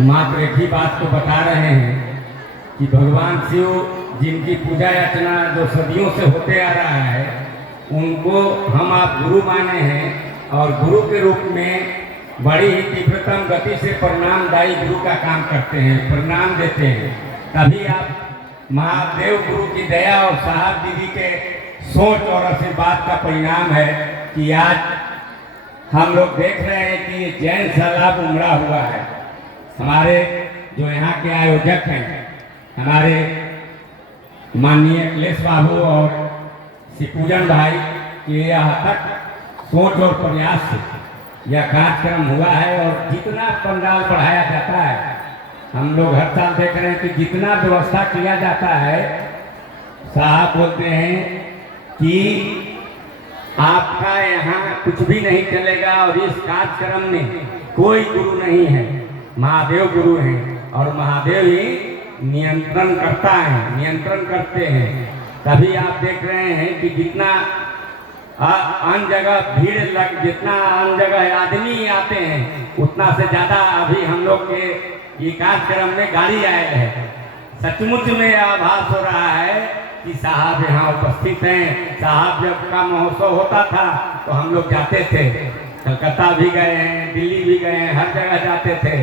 मात्र एक ही बात को बता रहे हैं कि भगवान शिव जिनकी पूजा अर्चना जो सदियों से होते आ रहा है, उनको हम आप गुरु माने हैं और गुरु के रूप में बड़ी ही तीव्रतम गति से परिणामदायी गुरु का काम करते हैं, परिणाम देते हैं। तभी आप महादेव गुरु की दया और साहब दीदी के सोच और आशीर्वाद का परिणाम है कि आज हम लोग देख रहे हैं कि जैन सैलाब उमड़ा हुआ है। हमारे जो यहाँ के आयोजक हैं, हमारे माननीय अखिलेश बाबू और शिवपूजन भाई के यहाँ तक सोच और प्रयास से यह कार्यक्रम हुआ है। और जितना पंडाल बढ़ाया जाता है, हम लोग हर साल देख रहे हैं कि जितना व्यवस्था किया जाता है, साहब बोलते हैं कि आपका यहाँ कुछ भी नहीं चलेगा और इस कार्यक्रम में कोई गुरु नहीं है, महादेव गुरु हैं और महादेव ही नियंत्रण करता है, नियंत्रण करते हैं। तभी आप देख रहे हैं कि जितना अन्य जगह भीड़ लग, जितना अन्य जगह आदमी आते हैं, उतना से ज़्यादा अभी हम लोग के ये कार्यक्रम में गाड़ी आए हैं। सचमुच में आभास हो रहा है कि साहब यहाँ उपस्थित हैं। साहब जब का महोत्सव होता था तो हम लोग जाते थे, कलकत्ता भी गए हैं, दिल्ली भी गए हैं, हर जगह जाते थे।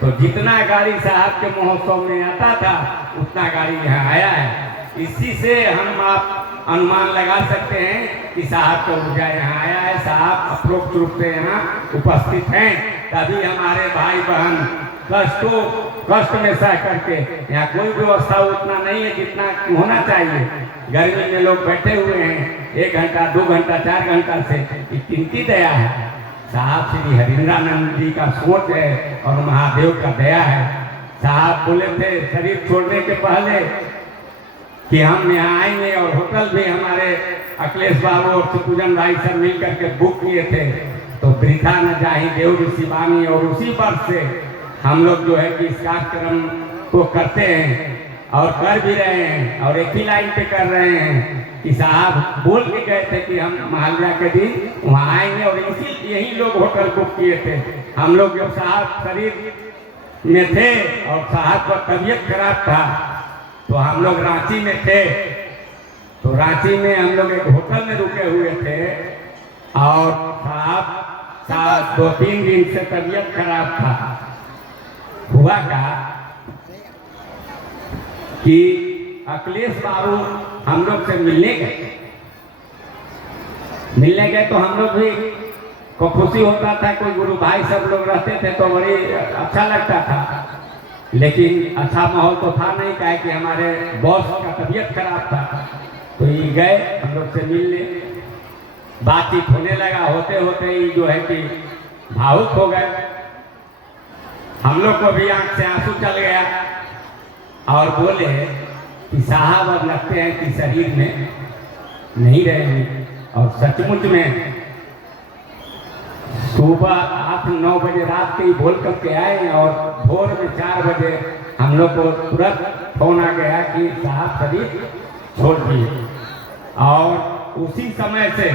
तो जितना गाड़ी साहब के महोत्सव में आता था, उतना गाड़ी यहाँ आया है। इसी से हम आप अनुमान लगा सकते हैं कि साहब का ऊर्जा यहाँ आया है, साहब अप्रोक्त रूप से यहाँ उपस्थित हैं। तभी हमारे भाई बहन कष्ट में सह करके, यहाँ कोई व्यवस्था उतना नहीं है जितना होना चाहिए। गर्मी में लोग बैठे हुए हैं 1 घंटा 2 घंटा 4 घंटा से, किनकी दया है? साहब श्री हरिंद्रानंद जी का सोच है और महादेव का दया है। साहब बोले थे शरीर छोड़ने के पहले कि हम यहाँ आएंगे, और होटल भी हमारे अखिलेश बाबू और शिवपूजन भाई सब मिल करके बुक किए थे। तो वृथा न जाहि देव ऋषिवाणी, और उसी वर्ष से हम लोग जो है कि इस कार्यक्रम को करते हैं और कर भी रहे हैं, और एक ही लाइन पे कर रहे हैं कि साहब बोल के गए थे कि हम महालया के दिन वहाँ आएंगे, और इसी यही लोग होटल बुक किए थे। हम लोग जब साहब शरीर में थे और साहब का तबीयत खराब था, तो हम लोग रांची में थे। तो रांची में हम लोग एक होटल में रुके हुए थे, और साहब का 2-3 दिन से तबीयत खराब था। हुआ क्या कि अखिलेश बाबू हम लोग से मिलने गए तो हम लोग भी को खुशी होता था, कोई गुरु भाई सब लोग रहते थे तो बड़ी अच्छा लगता था। लेकिन अच्छा माहौल तो था नहीं, काहे कि हमारे बॉस का तबीयत खराब था। तो ये गए हम लोग से मिलने, बातचीत होने लगा, होते होते ही जो है कि भावुक हो गए। हम लोग को भी आंख से आंसू चल गया और बोले कि साहब अब लगते हैं कि शरीर में नहीं रहेंगे। और सचमुच में सुबह 8-9 बजे रात के ही बोल करके आए, और भोर में 4 बजे हम लोग को तुरंत फोन आ गया कि साहब शरीर छोड़ दिए। और उसी समय से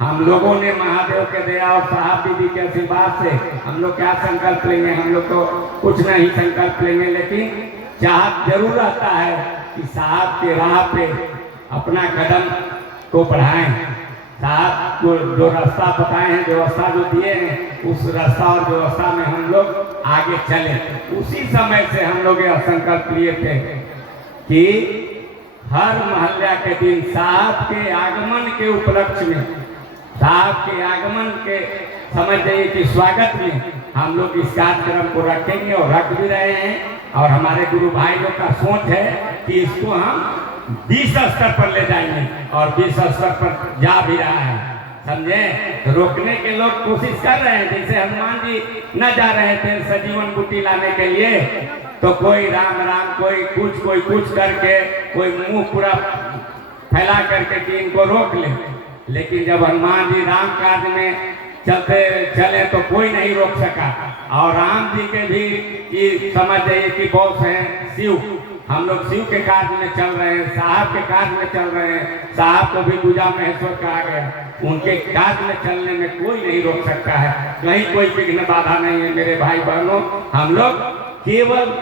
हम लोगों ने महादेव के दया और साहब दीदी के आशीर्वाद से हम लोग क्या संकल्प लेंगे, हम लोग तो कुछ नहीं संकल्प लेंगे, लेकिन चाहत जरूर रहता है कि साहब के राह पे अपना कदम को बढ़ाएं। साहब को जो रास्ता बताए हैं, व्यवस्था जो दिए हैं, उस रास्ता और व्यवस्था में हम लोग आगे चले। उसी समय से हम लोग यह संकल्प लिए थे कि हर महल्ला के दिन साहब के आगमन के उपलक्ष्य में, साहब के आगमन के समझ जाइए कि स्वागत में हम लोग इस कार्यक्रम को रखेंगे, और रख भी रहे हैं। और हमारे गुरु भाई लोग का सोच है कि इसको हम 20 स्तर पर ले जाएंगे, और 20 स्तर पर जा भी रहा है, समझे? तो रोकने के लोग कोशिश कर रहे हैं। जैसे हनुमान जी न जा रहे थे सजीवन बूटी लाने के लिए, तो कोई राम राम, कोई कुछ करके, कोई मुंह पूरा फैला करके कि इनको रोक ले। लेकिन जब हनुमान जी राम कार्य में चले तो कोई नहीं रोक सका। और राम जी के भी समझ जाइए कि बॉस हैं शिव, हम लोग शिव के कार्य में चल रहे हैं, साहब के कार्य में चल रहे हैं। साहब को भी पूजा महेश्वर कहा गया, उनके कार्य में चलने में कोई नहीं रोक सकता है, कहीं कोई विघ्न बाधा नहीं है। मेरे भाई बहनों, हम लोग केवल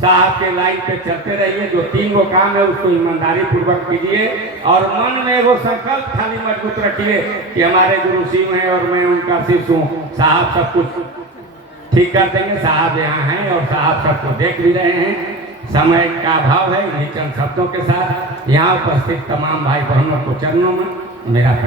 साहब के लाइन पे चलते रहिए। जो 3 वो काम है उसको ईमानदारी पूर्वक कीजिए और मन में वो संकल्प खाली मजबूत रखिए कि हमारे गुरु शिव हैं और मैं उनका शिष्य हूँ। साहब सब कुछ ठीक कर देंगे। साहब यहाँ हैं और साहब सबको देख भी रहे हैं। समय का अभाव है, इन्हीं चंद शब्दों के साथ यहाँ उपस्थित तमाम भाई बहनों को चरणों में मेरा